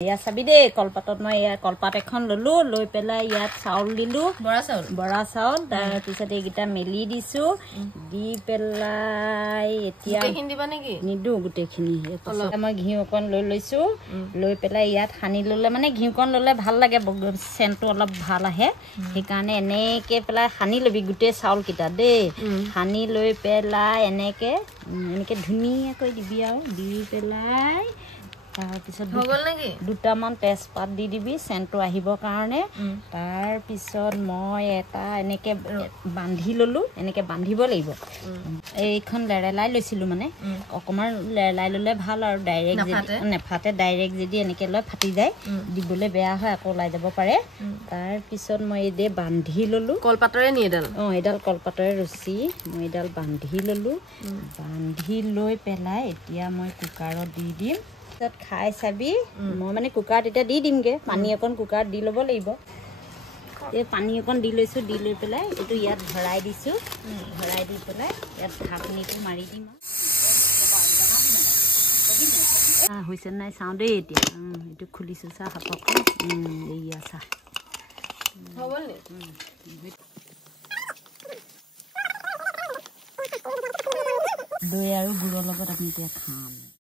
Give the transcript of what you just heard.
ইয়া চাবি দে কলপাতত মই ইয়া কলপাত এখন ললো লৈ পেলাই ইয়াত চাউল দিলো বৰা চাউল তাৰ পিছত এইগিটা মেলি দিছো দি পেলাই এতিয়া দিবা নেকি নিদু গুটেখিনি মই ঘি অকন লৈ লৈছো লৈ পেলাই ইয়াত সানি ললে মানে ঘি অকন ললে ভাল লাগে সেন্টটো অলপ ভাল আহে সেইকাৰণে এনেকে পেলাই সানি লবি গুটে চাউল কিটা দে সানি লৈ পেলাই এনেকে ধুনীয়াকৈ দিবি আৰু দি পেলাই তাৰপিছত দুটামান তেজপাত দি দিবি সেন্টটো আহিবৰ কাৰণে তাৰপিছত মই এটা এনেকে বান্ধি ললো এনেকে বান্ধিব লাগিব এইখন লেৰেলাই লৈছিলো মানে অকমান লেৰেলাই ললে ভাল আৰু ডাইৰেক্ট নেফাতে ডাইৰেক্ট যদি এনেকে লৈ ফাটি যায় দিবলে বেয়া হয় আকৌ ওলাই যাব পাৰে তাৰপিছত মই এই দে বান্ধি ললো কলপাতৰে নি এডাল কলপাতৰে ৰছী মই এডাল বান্ধি ললো বান্ধি লৈ পেলাই এতিয়া মই কুকাৰত দি দিম খাই চাবি মই মানে কুকাৰত এতিয়া দি দিমগে পানী অকণ কুকাৰত দি ল'ব লাগিব এই পানী অকণ দি লৈছো দি লৈ পেলাই এইটো ইয়াত ভৰাই দিছো ভৰাই দি পেলাই ইয়াত ঢাকনিটো মাৰি দিম হৈছে নাই চাওঁ দেই এতিয়া এইটো খুলিছো চা হাতখন এইয়া চা দৈ আৰু গুড়ৰ লগত আমি এতিয়া খাম